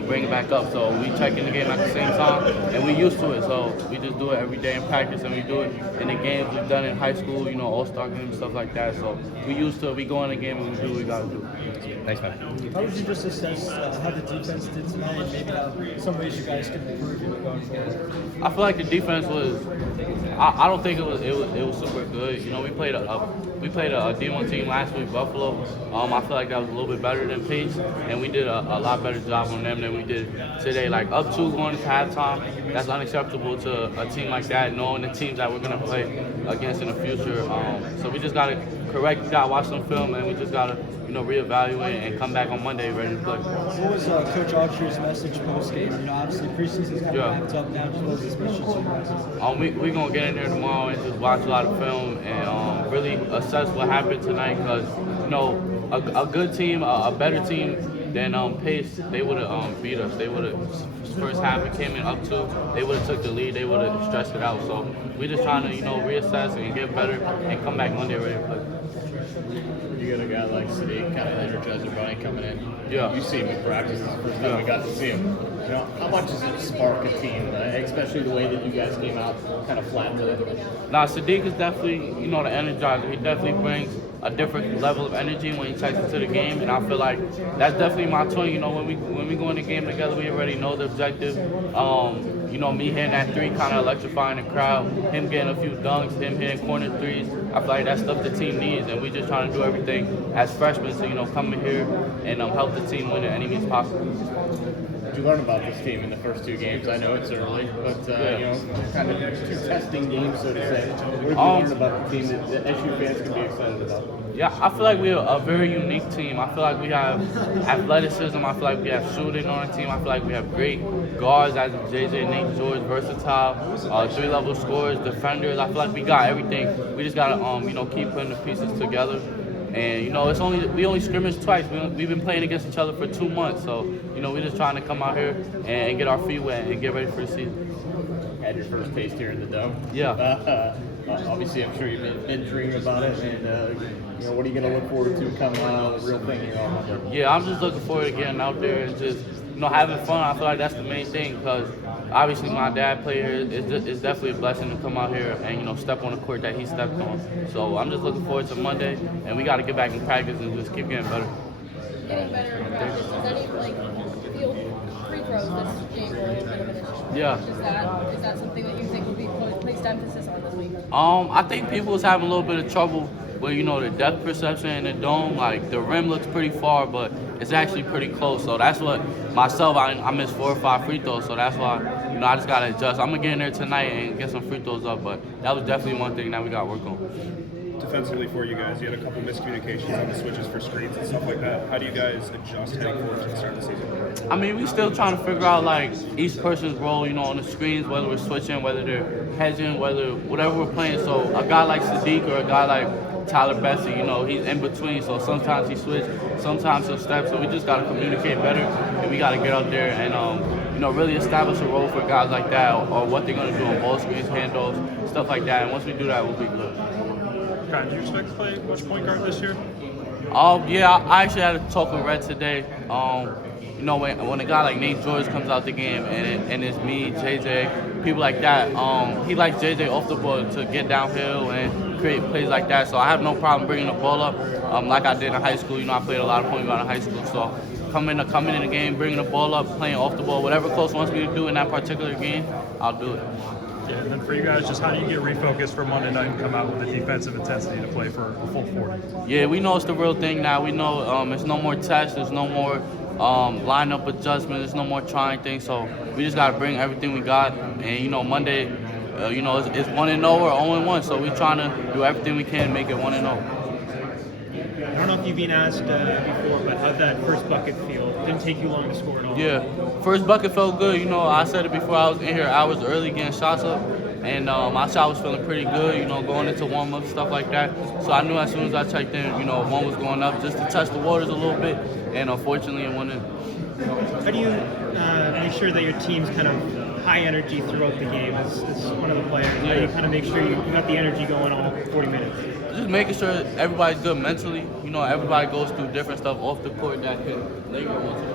bring it back up. So we check in the game at the same time, and we used to it. So we just do it every day in practice, and we do it in the games we've done in high school, all-star games, stuff like that. So we used to it. We go in the game and we do what we got to do. Thanks, man. How would you just assess how the defense did tonight, and maybe how some ways you guys can improve going forward? I feel like the defense was. I don't think it was super good. We played a D1 team last week, Buffalo. I feel like that was a little bit better than Pace, and we did a lot better job on them than we did today. Like up 2 going to halftime, that's unacceptable to a team like that, knowing the teams that we're gonna play against in the future. So we just gotta correct. We gotta watch some film, and we just gotta reevaluate and come back on Monday ready to play. What was Coach Autry's message post game? Obviously preseason's kind of wrapped up now. Just what was his message to you guys? We're gonna get in there tomorrow and just watch a lot of film and really assess what happened tonight, because a good team, a better team than Pace, they would have beat us. They would have first half it came in up 2. They would have took the lead. They would have stressed it out. So we're just trying to reassess and get better and come back Monday ready to play. You got a guy like Sadiq, kind of energized everybody coming in. Yeah. You see him in practice. It's the first time we got to see him. How much does it spark a team, especially the way that you guys came out kind of flat today? Now, Sadiq is definitely, the energizer. He definitely brings a different level of energy when he takes into the game, and I feel like that's definitely my twin. When we go in the game together, we already know the objective. Me hitting that 3 kind of electrifying the crowd, him getting a few dunks, him hitting corner 3s. I feel like that's stuff the team needs, and we just trying to do everything as freshmen to come in here and help the team win at any means possible. Did you learn about this team in the first 2 games? I know it's early, but kind of 2 testing games, so to say. What did you learn about the team that SU fans can be excited about? Yeah, I feel like we're a very unique team. I feel like we have athleticism. I feel like we have shooting on our team. I feel like we have great guards as JJ, Nate George, versatile, 3-level scorers, defenders. I feel like we got everything. We just gotta keep putting the pieces together. And we only scrimmaged twice. We've been playing against each other for 2 months. So we're just trying to come out here and get our feet wet and get ready for the season. Had your first taste here in the Dome. Yeah. Obviously, I'm sure you've been dreaming about it, and what are you going to look forward to come the real thing here on Monday? Yeah, I'm just looking forward to getting out there and just having fun. I feel like that's the main thing, because obviously my dad played here. It's definitely a blessing to come out here and step on the court that he stepped on. So I'm just looking forward to Monday, and we got to get back in practice and just keep getting better. Getting better in practice. Does any field free throws this game were a little bit of an issue? Yeah. Is that something that you think will be placed emphasis on this week? I think people was having a little bit of trouble with the depth perception in the Dome. Like the rim looks pretty far, but it's actually pretty close. So that's what myself, I missed 4 or 5 free throws. So that's why I just gotta adjust. I'm gonna get in there tonight and get some free throws up, but that was definitely one thing that we gotta work on. Defensively for you guys, you had a couple miscommunications on the switches for screens and stuff like that. How do you guys adjust heading forward to the start of the season? We still trying to figure out each person's role, on the screens, whether we're switching, whether they're hedging, whatever we're playing. So a guy like Sadiq or a guy like Tyler Bessie, he's in between. So sometimes he switches, sometimes he'll step. So we just gotta communicate better, and we gotta get out there and really establish a role for guys like that, or what they're gonna do on ball screens, handoffs, stuff like that. And once we do that, we'll be good. Kiyan, do you expect to play much point guard this year? Yeah, I actually had a talk with Red today. When a guy like Nate George comes out the game and it's me, JJ, people like that, he likes JJ off the ball to get downhill and create plays like that. So I have no problem bringing the ball up like I did in high school. I played a lot of point guard in high school. So coming in the game, bringing the ball up, playing off the ball, whatever coach wants me to do in that particular game, I'll do it. Yeah, and then for you guys, just how do you get refocused for Monday night and come out with the defensive intensity to play for a full 40? Yeah, we know it's the real thing now. We know it's no more tests, there's no more lineup adjustments, there's no more trying things. So we just got to bring everything we got. And, Monday, it's 1-0 or 0-1. So we're trying to do everything we can to make it 1-0. I don't know if you've been asked before, but how'd that first bucket feel? It didn't take you long to score at all. Yeah, first bucket felt good. I said it before I was in here hours early getting shots up, and my shot was feeling pretty good, going into warm-up, stuff like that. So I knew as soon as I checked in, one was going up just to test the waters a little bit, and unfortunately it went in. How do you make sure that your team's kind of high energy throughout the game as one of the players? Yeah. How do you kind of make sure you got the energy going all 40 minutes? Just making sure everybody's good mentally. Everybody goes through different stuff off the court that can later on